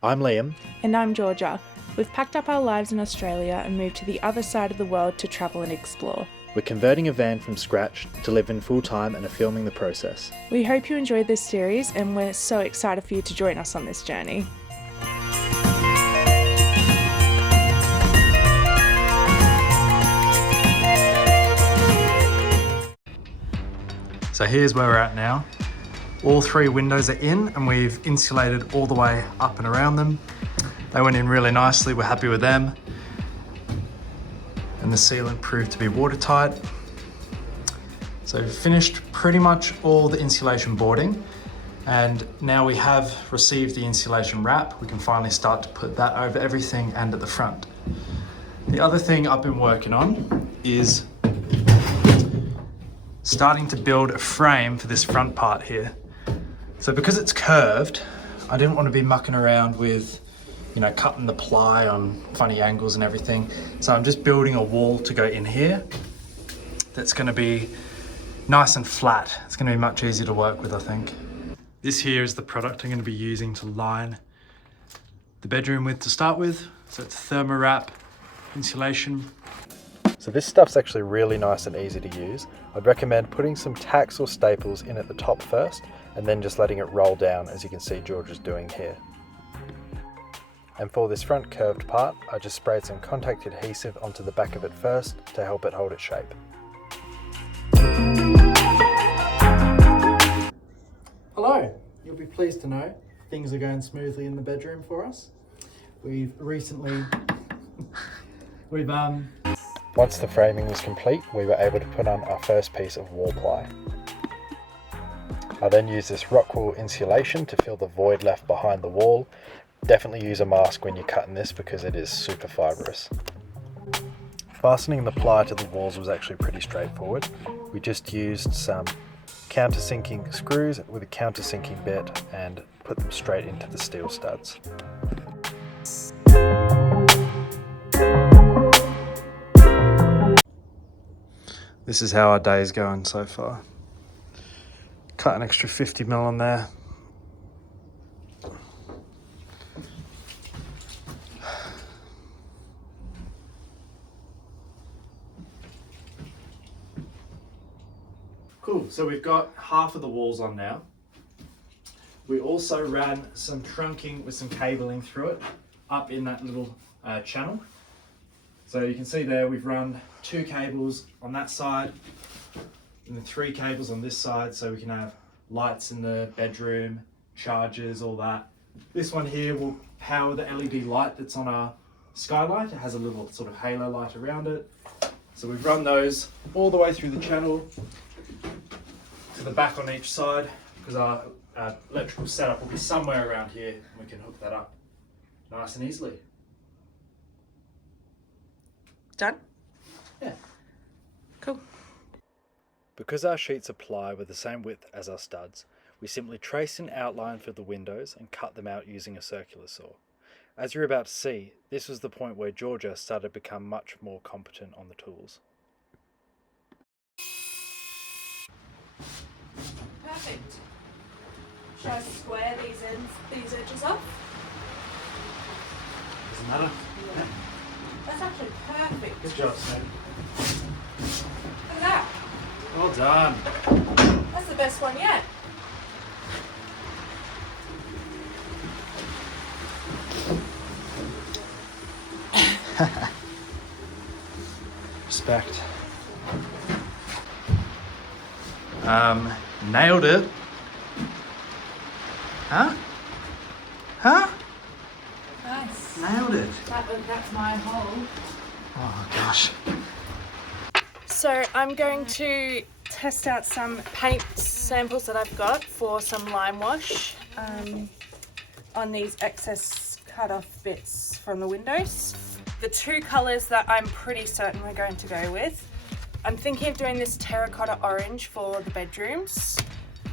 I'm Liam. And I'm Georgia. We've packed up our lives in Australia and moved to the other side of the world to travel and explore. We're converting a van from scratch to live in full time and are filming the process. We hope you enjoyed this series and we're so excited for you to join us on this journey. So here's where we're at now. All three windows are in and we've insulated all the way up and around them. They went in really nicely, we're happy with them. And the sealant proved to be watertight. So we've finished pretty much all the insulation boarding, and now we have received the insulation wrap. We can finally start to put that over everything and at the front. The other thing I've been working on is starting to build a frame for this front part here. So because it's curved, I didn't want to be mucking around with, cutting the ply on funny angles and everything. So I'm just building a wall to go in here that's going to be nice and flat. It's going to be much easier to work with, I think. This here is the product I'm going to be using to line the bedroom with to start with. So it's thermowrap, insulation. So this stuff's actually really nice and easy to use. I'd recommend putting some tacks or staples in at the top first and then just letting it roll down, as you can see George is doing here. And for this front curved part, I just sprayed some contact adhesive onto the back of it first to help it hold its shape. Hello, you'll be pleased to know things are going smoothly in the bedroom for us. We've recently, Once the framing was complete, we were able to put on our first piece of wall ply. I then used this rock wool insulation to fill the void left behind the wall. Definitely use a mask when you're cutting this because it is super fibrous. Fastening the ply to the walls was actually pretty straightforward. We just used some countersinking screws with a countersinking bit and put them straight into the steel studs. This is how our day is going so far. Cut an extra 50mm on there. Cool, so we've got half of the walls on now. We also ran some trunking with some cabling through it up in that little channel. So you can see there we've run 2 cables on that side and then 3 cables on this side, so we can have lights in the bedroom, chargers, all that. This one here will power the LED light that's on our skylight. It has a little sort of halo light around it. So we've run those all the way through the channel to the back on each side, because our electrical setup will be somewhere around here and we can hook that up nice and easily. Done? Yeah. Cool. Because our sheets of ply were the same width as our studs, we simply traced an outline for the windows and cut them out using a circular saw. As you're about to see, this was the point where Georgia started to become much more competent on the tools. Perfect. Should I square these edges off? Doesn't matter. Yeah. That's actually perfect. Good job, Sam. Look at that. Well done. That's the best one yet. Respect. Nailed it. Huh? Huh? Nice. Nailed it. That's my hole. Oh gosh. So I'm going to test out some paint samples that I've got for some lime wash on these excess cut off bits from the windows. The 2 colours that I'm pretty certain we're going to go with, I'm thinking of doing this terracotta orange for the bedrooms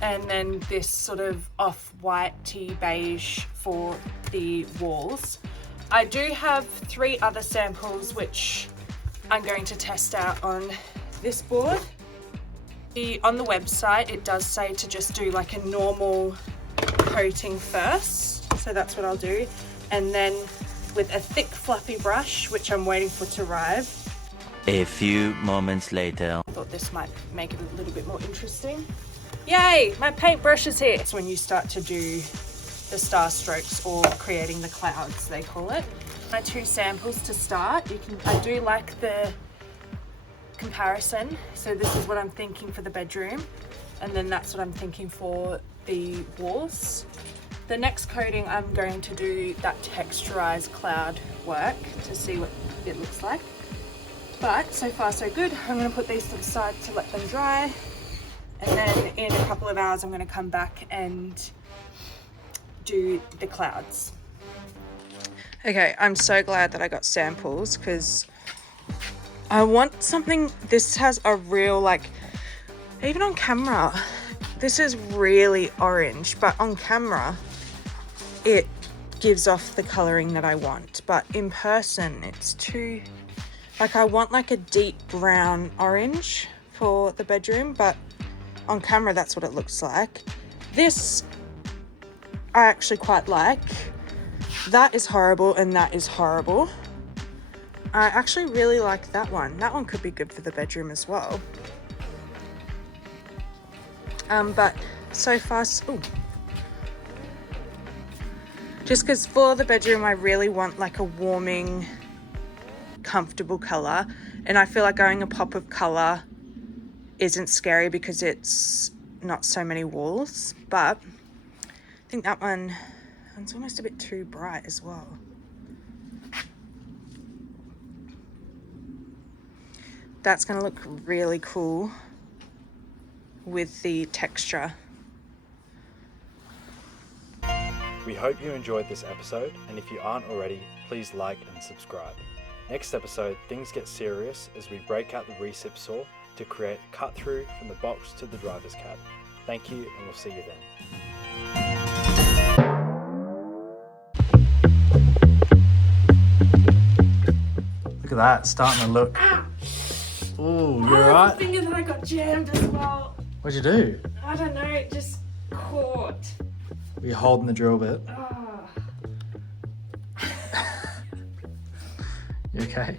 and then this sort of off-whitey beige for the walls. I do have 3 other samples which I'm going to test out on this board. On the website it does say to just do like a normal coating first, so that's what I'll do. And then with a thick fluffy brush, which I'm waiting for to arrive. A few moments later. I thought this might make it a little bit more interesting. Yay, my paintbrush is here. It's when you start to do the star strokes, or creating the clouds, they call it. My 2 samples to start. I do like the comparison. So this is what I'm thinking for the bedroom, and then that's what I'm thinking for the walls. The next coating, I'm going to do that texturized cloud work to see what it looks like. But so far so good. I'm going to put these to the side to let them dry, and then in a couple of hours I'm going to come back and do the clouds. Okay, I'm so glad that I got samples, because I want something. This has a real, like, even on camera, this is really orange, but on camera it gives off the coloring that I want, but in person it's too, like, I want like a deep brown orange for the bedroom, but on camera that's what it looks like. This I actually quite like. That is horrible, and that is horrible. I actually really like that one. That one could be good for the bedroom as well. But so far, ooh. Just because for the bedroom I really want like a warming, comfortable colour, and I feel like going a pop of colour isn't scary because it's not so many walls. But I think that one's almost a bit too bright as well. That's going to look really cool with the texture. We hope you enjoyed this episode, and if you aren't already, please like and subscribe. Next episode, things get serious as we break out the recip saw to create a cut through from the box to the driver's cab. Thank you, and we'll see you then. Look at that, starting to look. Ooh, you I alright? think that I got jammed as well. What'd you do? I don't know, it just caught. Were you holding the drill bit? Oh. You okay?